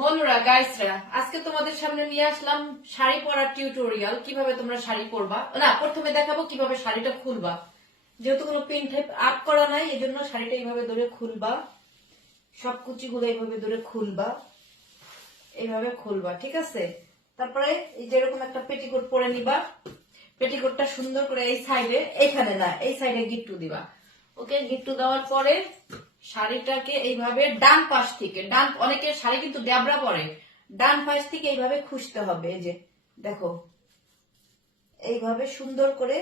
বন্ধুরা গাইসরা আজকে তোমাদের সামনে নিয়ে আসলাম শাড়ি পরার টিউটোরিয়াল। কিভাবে তোমরা শাড়ি পরবা, না প্রথমে দেখাবো কিভাবে শাড়িটা খুলবা। যেহেতু কোনো পিন টাইপ আপ করা নাই, এই জন্য শাড়িটা এইভাবে ধরে খুলবা, সব কুচিগুলো এইভাবে ধরে খুলবা, এইভাবে খুলবা, ঠিক আছে। তারপরে এই যেরকম একটা পেটিকোট পরে নিবা, পেটিকোটটা সুন্দর করে এই সাইডে, এইখানে না এই সাইডে গিট্টু দিবা। ওকে, গিট্টু দেওয়ার পরে শাড়িটাকে এইভাবে ডান পাশ থেকে, অনেকের শাড়ি কিন্তু ড্যাবরা পরে, ডান পাশ থেকে এইভাবে খুঁজতে হবে। এই যে দেখো, এইভাবে সুন্দর করে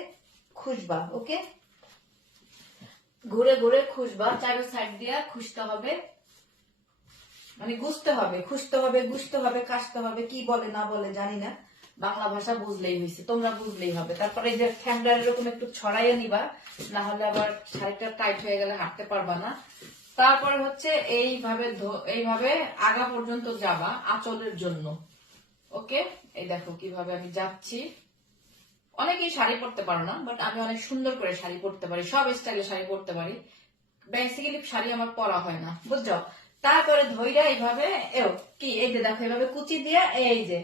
খুঁজবা। ওকে, ঘুরে ঘুরে খুঁজবা, চারো সাইড দিয়ে খুঁজতে হবে, মানে গুছতে হবে, খুঁজতে হবে, গুছতে হবে, কাশতে হবে, কি বলে না বলে জানি না, বাংলা ভাষা বুঝলেই হয়েছে, তোমরা বুঝলেই হবে। তারপরে এই যে ঠ্যাংডার এরকম একটু ছড়াইয়ে নিবা, না হলে আবার শাড়িটা টাইট হয়ে গেলে হাঁটতে পারবা না। তারপরে হচ্ছে এইভাবে আগা পর্যন্ত যাবা আঁচলের জন্য। ওকে, এই দেখো কিভাবে আমি যাচ্ছি। অনেকেই শাড়ি পরতে পারো না, বাট আমি অনেক সুন্দর করে শাড়ি পরতে পারি, সব স্টাইলে শাড়ি পরতে পারি। বেসিক্যালি শাড়ি আমার পরা হয় না, বুঝছো। তারপরে ধইরা এইভাবে কি এই যে দেখো, এইভাবে কুচি দিয়ে এই যে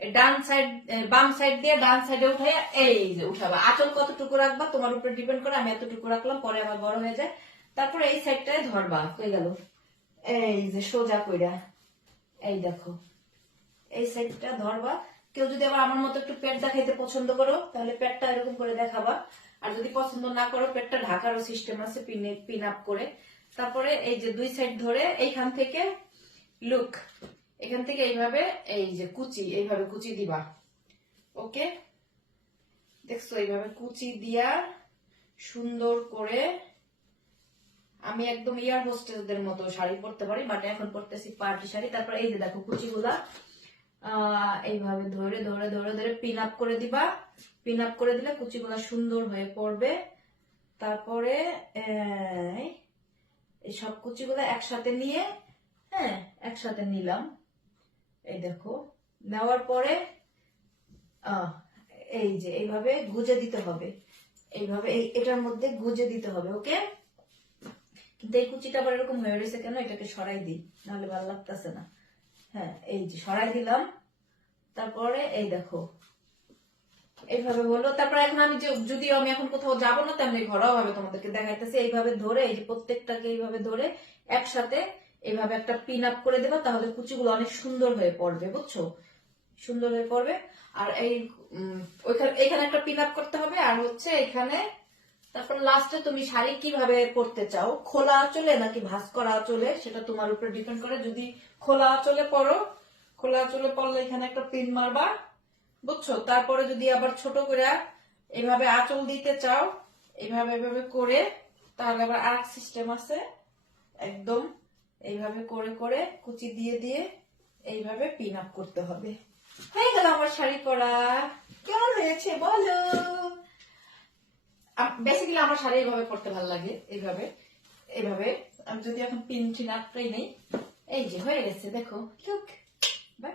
ডান সাইড বাম সাইড দিয়ে ডান সাইডে উঠাই, এই যে উঠাবা। আঁচল কতটুকু রাখবা তোমার উপরে ডিপেন্ড করে, আমি এতটুকু রাখলাম, পরে আমার বড় হয়ে যায়। তারপরে এই সাইডটায় ধরবা, হয়ে গেল। এই যে সোজা কইরা, এই দেখো এই সাইডটা ধরবা। কেউ যদি আবার আমার মতো একটু পেট দেখাইতে পছন্দ করো, তাহলে পেটটা এরকম করে দেখাবা। আর যদি পছন্দ না করো, পেটটা ঢাকারও সিস্টেম আছে পিন আপ করে। তারপরে এই যে দুই সাইড ধরে এইখান থেকে লুক, এখান থেকে এইভাবে এই যে কুচি, এইভাবে কুচি দিবা। ওকে, দেখছো এইভাবে কুচি দিয়া সুন্দর করে। আমি একদম ইয়ার হোস্টেসদের মতো শাড়ি পরতে পারি, বাট এখন পরতেছি পার্টি শাড়ি। তারপর এই যে দেখো কুচিগুলা এইভাবে ধরে ধরে ধরে ধরে পিন আপ করে দিবা। পিন আপ করে দিলে কুচিগুলা সুন্দর হয়ে পড়বে। তারপরে এই সব কুচিগুলা একসাথে নিয়ে, হ্যাঁ একসাথে নিলাম, এই দেখো। নেওয়ার পরে এই যে এইভাবে গুজে দিতে হবে, এইভাবে এটার মধ্যে গুজে দিতে হবে। ওকে, কিন্তু এই কুচিটা আবার এরকম হয়ে রয়েছে কেন, এটাকে সরাই দিই, নাহলে ভালো লাগতেছে না। হ্যাঁ, এই যে সরাই দিলাম। তারপরে এই দেখো এইভাবে হলো। তারপরে এখন আমি যদিও আমি এখন কোথাও যাবো না, তেমনি ঘরোয়া ভাবে তোমাদেরকে দেখাইতেছি। এইভাবে ধরে, এই যে প্রত্যেকটাকে এইভাবে ধরে একসাথে এইভাবে একটা পিন আপ করে দেবা, তাহলে কুচিগুলো অনেক সুন্দর হয়ে পড়বে, বুঝছো, সুন্দর হয়ে পড়বে। আর এই এখানে একটা পিন আপ করতে হবে, আর হচ্ছে এখানে। তারপর লাস্টে তুমি শাড়ি কিভাবে পরতে চাও, খোলা আঁচলে নাকি ভাঁজ করা আঁচলে, সেটা তোমার উপরে ডিপেন্ড করে। যদি খোলা আঁচলে পরো, খোলা আঁচলে পরলে এখানে একটা পিন মারবা, বুঝছো। তারপরে যদি আবার ছোট করে এইভাবে আঁচল দিতে চাও, এইভাবে এইভাবে করে, তাহলে আবার আরেক সিস্টেম আছে। একদম এইভাবে করে করে কুচি দিয়ে দিয়ে এইভাবে পিন আপ করতে হবে। হয়ে গেল আমার শাড়ি পরা। কেমন হয়েছে বলো। বেসিক্যালি আমার শাড়ি এইভাবে পরতে ভালো লাগে, এইভাবে এইভাবে। আমি যদি এখন পিন আটকাই নেই, এই যে হয়ে গেছে, দেখো। বাই।